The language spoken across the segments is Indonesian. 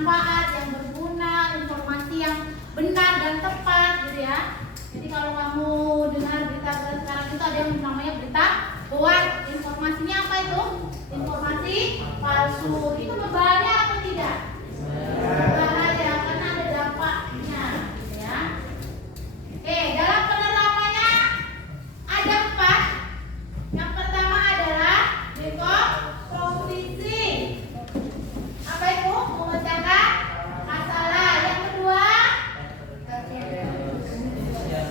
bermanfaat, yang berguna, informasi yang benar dan tepat gitu ya. Jadi kalau kamu dengar berita sekarang itu ada yang namanya berita hoax. Informasinya apa itu? Informasi palsu. Itu berbahaya atau tidak? Berbahaya karena ada dampaknya gitu ya. Oke, dalam penerapannya ada 4. Yang pertama adalah dekonstruksi. Apa itu? Memecahkan masalah. Yang kedua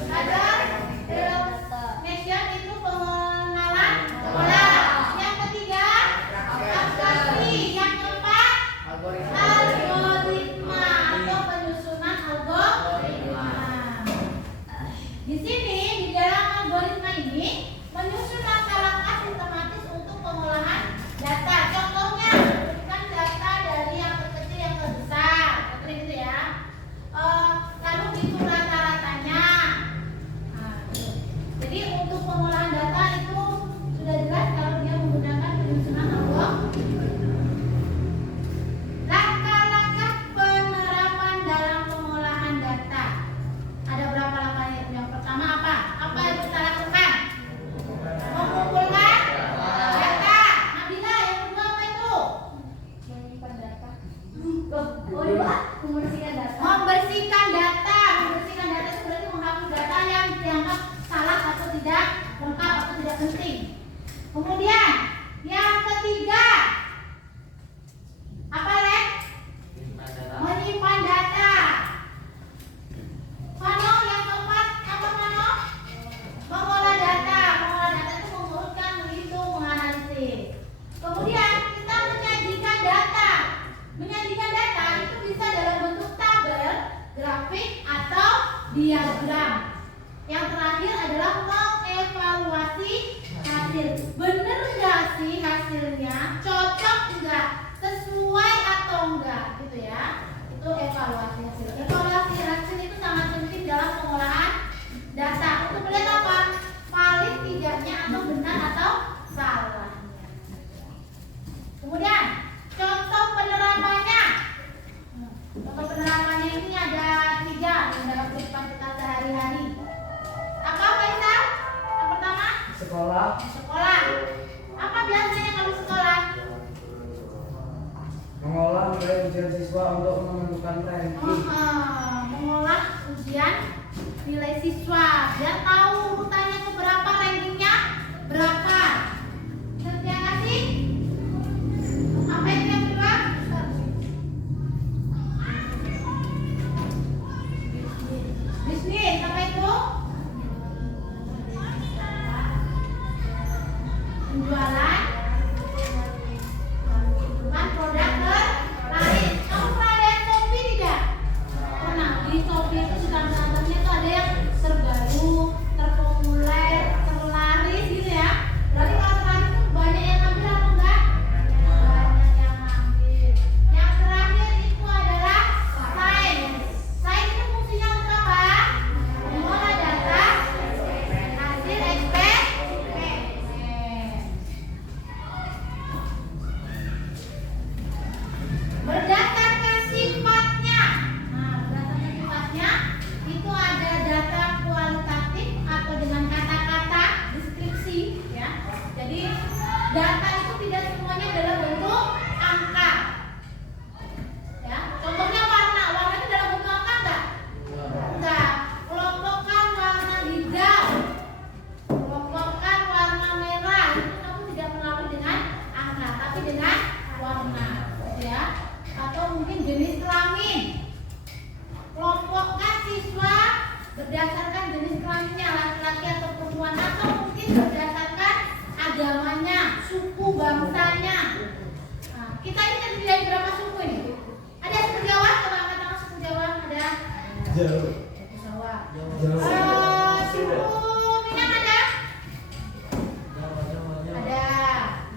ada nation, itu pengenalan pola. Yang ketiga abstraksi. Yang keempat algoritma atau penyusunan algoritma. Di sini di dalam algoritma ini menyusun langkah-langkah sistematis untuk pengolahan data. Contohnya berikan data dari yang terkecil yang terbesar, seperti itu ya. Lalu hitung rata-ratanya. Jadi untuk pengolahan data itu sudah jelas kalau dia menggunakan penyusunan algoritma. Langkah-langkah penerapan dalam pengolahan data. Ada berapa langkahnya? Yang pertama apa? Apa yang kita lakukan? Mengumpulkan data. Nabila, yang kedua apa itu? Menyimpan data. Membersihkan data. Membersihkan data. Membersihkan data itu berarti menghapus data yang dianggap salah atau tidak lengkap atau tidak penting. Kemudian yang ketiga apa, Lek? Menyimpan data. Mano, yang keempat apa, Mano? Mengolah data. Mengolah data itu mengurutkan, menghitung, menganalisis. Kemudian kita menyajikan data. Menyajikan data itu bisa dalam bentuk tabel, grafik, atau diagram. Yang terakhir adalah mengevaluasi hasil. Bener nggak sih hasilnya? Cocok nggak? Sesuai atau enggak? Gitu ya. Itu evaluasi hasil. Evaluasi hasil itu sangat penting dalam pengolahan data. Untuk melihat apa? Valid tidaknya atau benar atau salahnya. Kemudian contoh penerapannya. Contoh penerapannya ini ada 3 dalam kehidupan kita sehari-hari. Apa, Faisal? Yang pertama? Sekolah. Sekolah. Apa biasanya kalau sekolah? Mengolah nilai ujian siswa untuk menentukan ranking. Mengolah ujian nilai siswa biar tahu urutannya keberapa, rankingnya berapa. Ngerti nggak sih? Apa itu yang kedua? Bisnis. Apa itu? Penjualan bukan produk lain. Kamu pernah lihat Shopee tidak? Pernah. Di Shopee itu standar-standarnya tuh ada yang terbaru, terpopuler, terlaris gitu ya. Berarti kalau terlaris itu banyak yang ngambil atau enggak? Banyak yang ngambil. Yang terakhir itu adalah sains. Sains itu fungsinya untuk apa? Mengolah data hasil eksperimen. Berdasarkan sifatnya. Berdasarkan sifatnya itu ada data kualitatif atau dengan kata-kata deskripsi ya. Jadi data itu tidak semuanya dalam bentuk angka. Ya, contohnya warna. Warna itu dalam bentuk angka enggak? Enggak. Kelompokkan warna hijau. Kelompokkan warna merah. Itu kamu tidak melalui dengan angka, tapi dengan warna ya. Atau mungkin jenis kelamin. Kelompokkan siswa berdasarkan jenis kelaminnya, laki-laki atau perempuan, atau mungkin berdasarkan agamanya, suku bangsanya. Nah, kita ini terdiri dari berapa suku ini? Ada suku Jawa, coba angkat tangan suku Jawa. Ada? Jauh. Suku Jawa. Jauh. Suku Minang ada? Ada.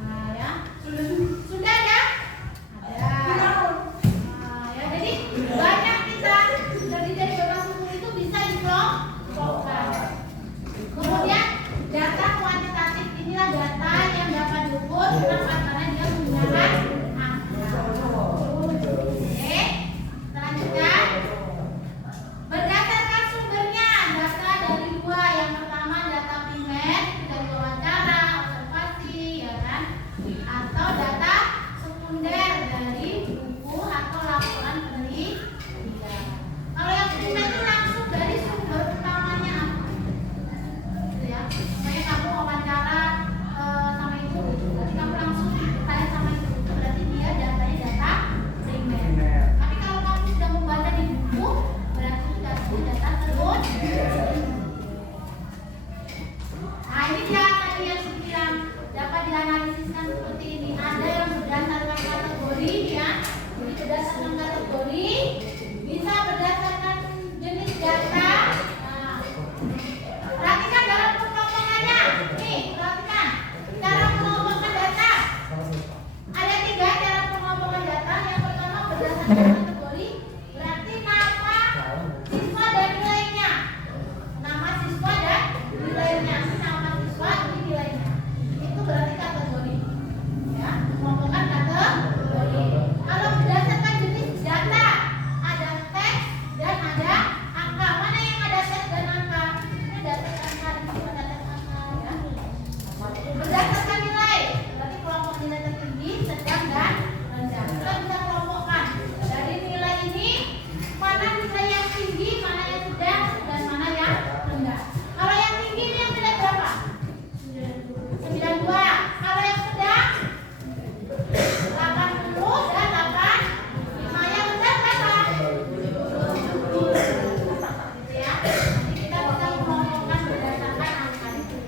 Nah ya. Sunda ada? Ada. Nah, ya, jadi banyak kita terdiri dari beberapa suku itu bisa dikelompokkan. Kemudian data kuantitatif inilah data yang dapat diukur karena dia menggunakan angka. Oke. berdasarkan kategori, bisa berdasarkan jenis data. Nah, perhatikan dalam pengelompokannya. Nih, perhatikan cara mengelompokkan data. Ada 3 cara pengelompokan data. Yang pertama berdasarkan kategori, berarti nama siswa dan nilainya. Nama siswa dan nilainya. Ini nama siswa, ini nilainya. Itu berarti kategori. Ya, mengelompokkan kategori. Kalau berdasarkan jenis data, ada teks dan ada angka. Mana yang ada teks dan angka? Ini data angka, ini data angka ya. Berdasarkan nilai, berarti kelompok nilai tertinggi, sedang dan rendah. Kita bisa kelompokkan dari nilai ini mana nilai yang tinggi, mana yang sedang, dan mana yang rendah. Kalau yang tinggi ini yang nilai berapa? 92. Kalau yang sedang 80 dan 85. Yang rendah berapa? 70. Gitu ya. Jadi kita bisa mengelompokkan berdasarkan angka itu.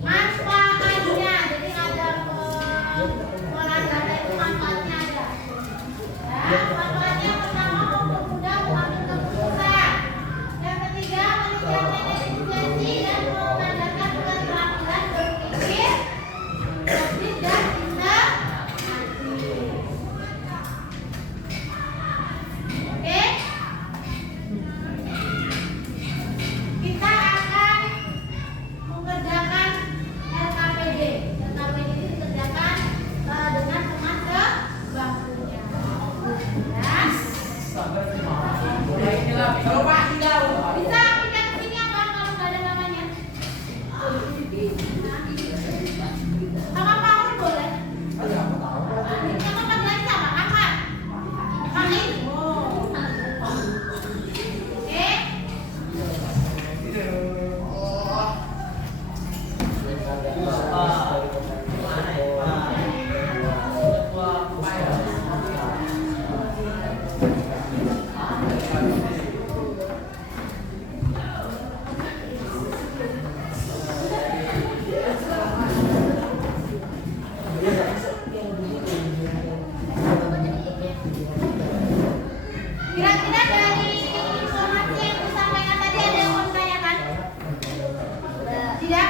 Manfaatnya, jadi ada pengolahan data itu manfaatnya ada. Ya, manfaatnya yang pertama mempermudah mengambil keputusan. Yang ketiga meningkatkan efisiensi dan menandakan keterampilan berpikir kritis dan interaktif. Oke, kita akan mengerjakan LKPD. LKPD itu dikerjakan dengan teman sebangkunya. Ya. Bisa pindah ke sini apa kalau nggak ada namanya? Sama Pak Amir boleh. Sama Pak Gani sama Ahmad. Kami. Oke. Kira-kira dari informasi yang disampaikan tadi ada yang mau ditanyakan? Tidak?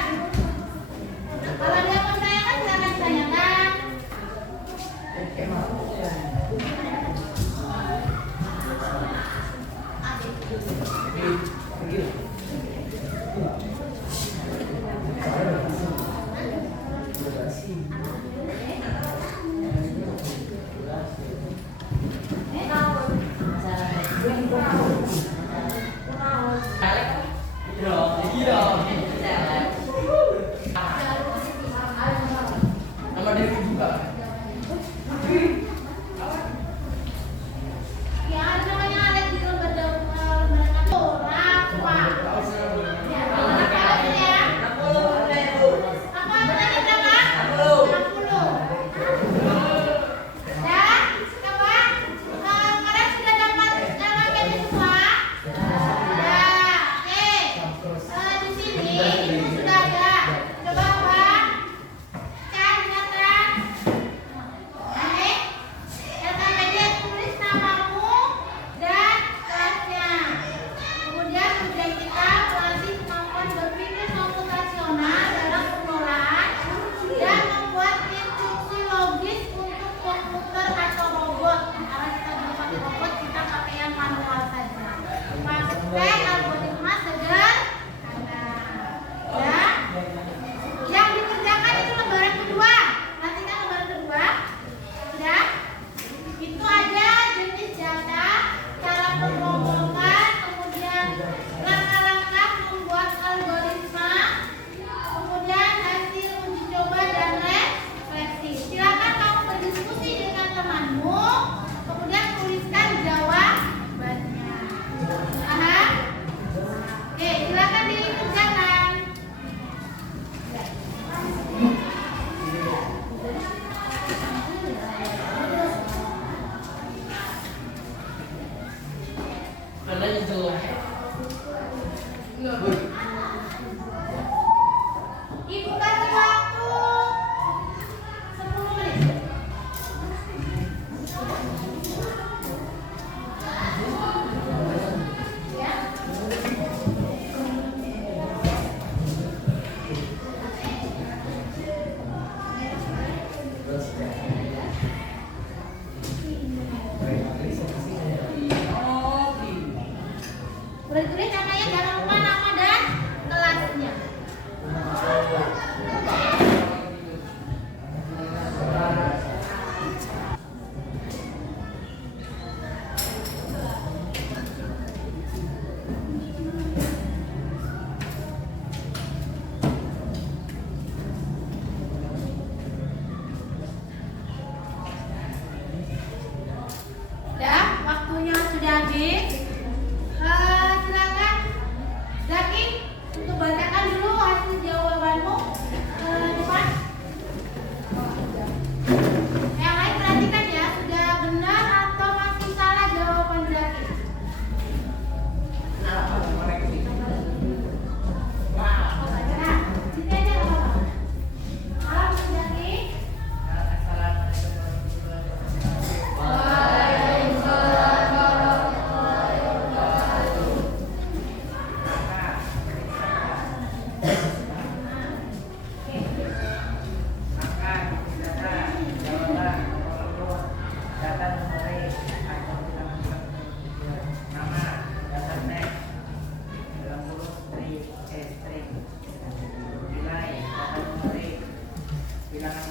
Kalau ada yang mau ditanyakan silakan ditanyakan. Nama dia juga. Ya, ada namanya Alex di lembaga mereka tuh Rafa. Ya, Rafa ya. Apa tadi berapa? 60.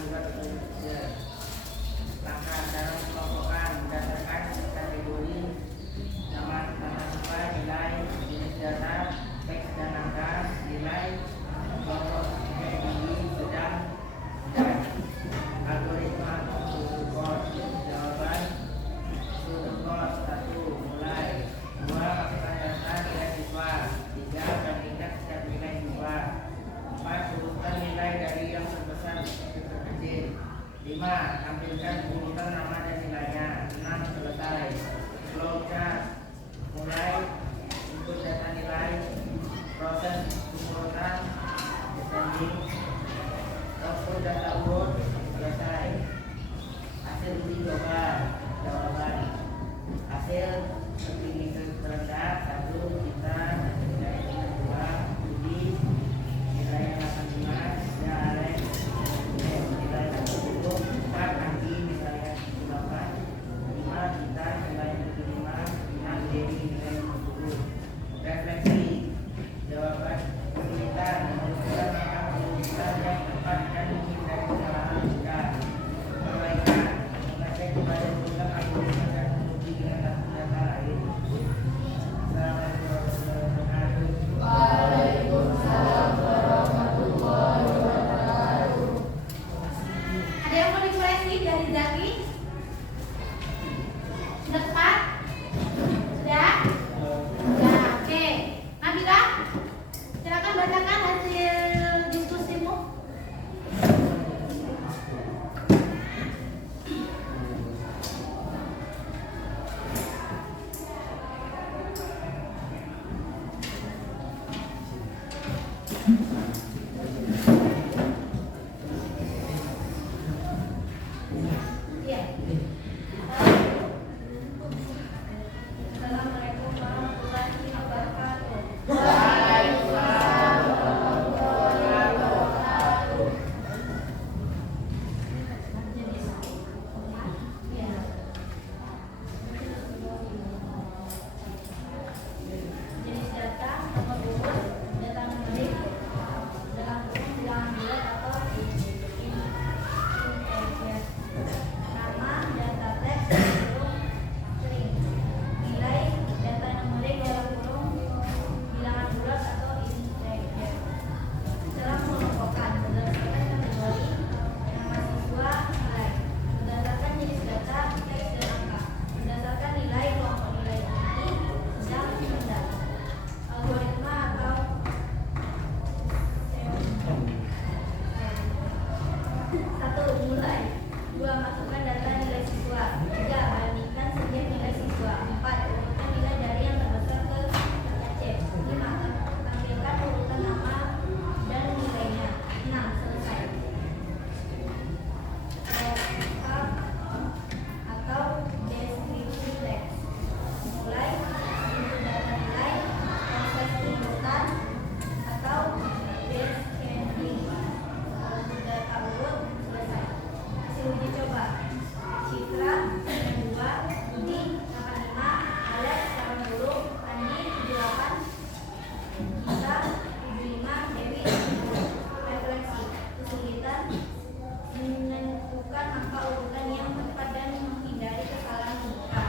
juga bekerja. Langkah dalam pengelompokan berdasarkan kategori nama mahasiswa, nilai, jenis data, teks dan angka, nilai, kelompok tinggi, sedang, dan algoritma support. Jawaban sudut not 1 mulai 2 masukkan data nilai siswa, 3 bandingkan setiap nilai siswa, 4 urutkan nilai dari yang terbesar ke terkecil, 5 tampilkan urutan nama dan nilainya, 6 selesai. Flowchart mulai input data nilai, proses pengurutan, descending, output data urut, selesai. Hasil uji coba. Jawaban hasil terpilih terendah 1 kita nilai 2 uji nilai 85 ya Alex nilai 10 4 Andi nilai 8 5 kita nilai 75 6 Dewi nilai 10. Refleksi jawaban kesulitan menentukan langkah kesulitan yang tepat dan menghindari kesalahan kita. Perbaikan mengecek kepada program algoritma dan menguji dengan data lain. Waalaikumsalam warahmatullahi wabarakatuh. Ada yang mau dikoreksi dari Zaki? Sudah tepat? Sudah? Sudah, oke. Nabila, silakan bacakan hasil diskusimu. Iya. Assalamualaikum warahmatullahi wabarakatuh. Waalaikumsalam warahmatullahi wabarakatuh. Iya. Jenis data, nomor urut, data numerik, dalam kurung bilangan bulat atau integer. Nama, data teks, kurung, string. Nilai, data numerik dalam kurung bilangan bulat atau integer. Cara mengelompokkan berdasarkan kategori nama siswa, nilai. Berdasarkan jenis data, teks dan angka. Berdasarkan nilai, kelompok nilai tinggi, sedang, rendah. Algoritma atau satu mulai 2 masukkan data nilai siswa, 3 bandingkan setiap nilai siswa, 4 urutkan nilai dari yang terbesar ke terkecil, 5 tampilkan urutan nama dan nilainya, 6 selesai. Rekap atau deskripsi teks mulai input data nilai, proses urutan atau descending, data urut, selesai. Hasil uji coba Citra 92, Budi 85, Alex 80, Andi 78, Gita 75, Dewi 60. Refleksi kesulitan menentukan angka urutan yang tepat dan menghindari kesalahan angka.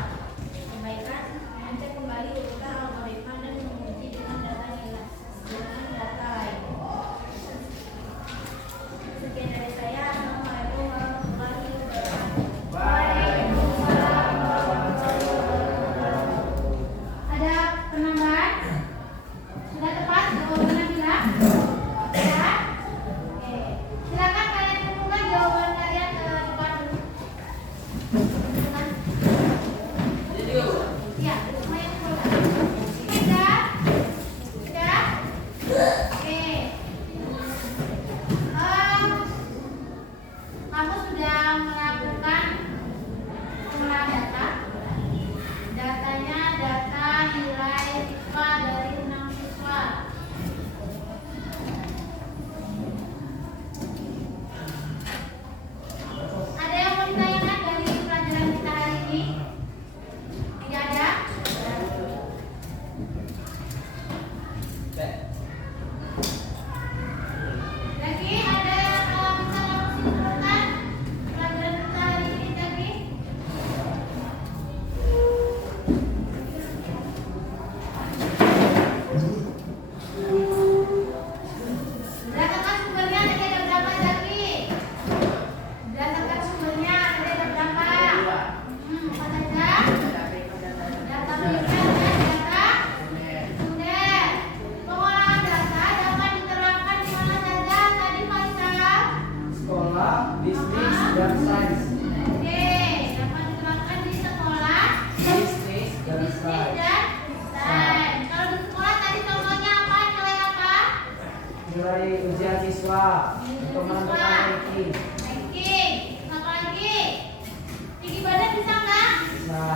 Perbaikan mengecek kembali urutan algoritma dan menguji dengan data nilai dengan data lain. Sekian dari saya. Assalamualaikum warahmatullahi wabarakatuh. Waalaikumsalam warahmatullahi wabarakatuh. Ada penambahan? Sudah tepat jawabannya Bila? Ya? Oke. Silakan kalian kumpulkan jawaban kalian ke depan dulu. bisnis dan sains. Oke, dapat diterapkan di sekolah Bisnis dan bisnis sains. dan sains. Kalau di sekolah tadi contohnya apa? Nilai apa? Nilai ujian siswa untuk menentukan ranking. Ranking. Apa lagi? Tinggi badan bisa nggak? Bisa.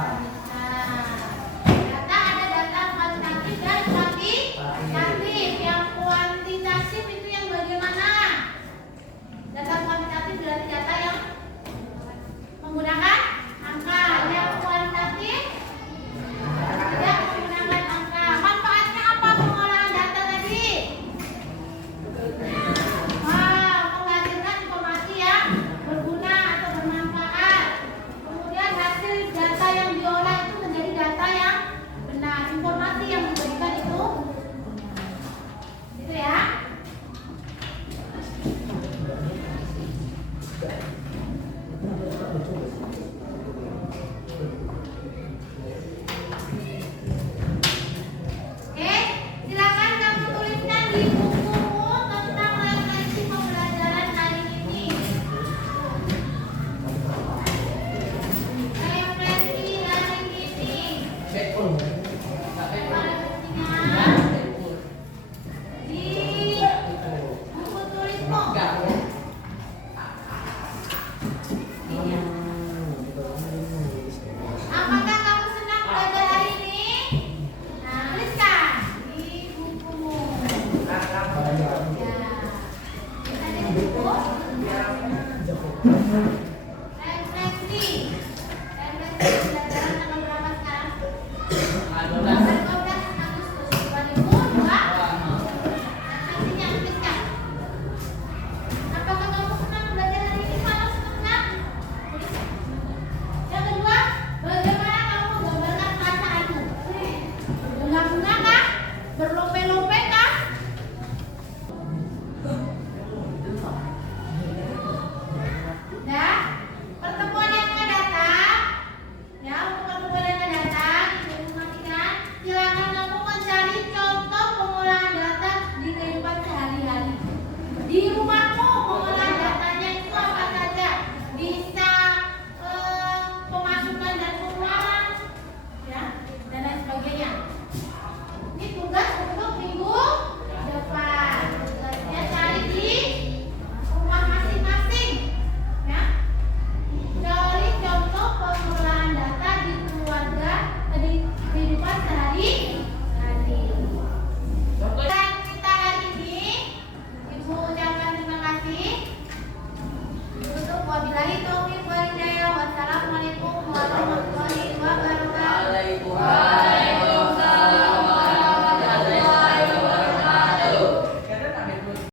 Data ada data kuantitatif dan kuantitatif. Yang kuantitatif itu yang bagaimana? Data kuantitatif berarti data yang menggunakan angka. Yang kuantitatif tidak menggunakan angka. Manfaatnya apa pengolahan data tadi? Menghasilkan informasi yang berguna atau bermanfaat. Kemudian hasil data yang diolah itu menjadi data yang benar. Informasi yang diberikan itu ya. Oke, silakan kamu tuliskan di bukumu tentang referensi pembelajaran hari ini. Referensi hari ini. Referensinya di buku tulismu. Apakah kamu senang belajar hari ini? Nah, tuliskan di bukumu. Ya. Ada di buku.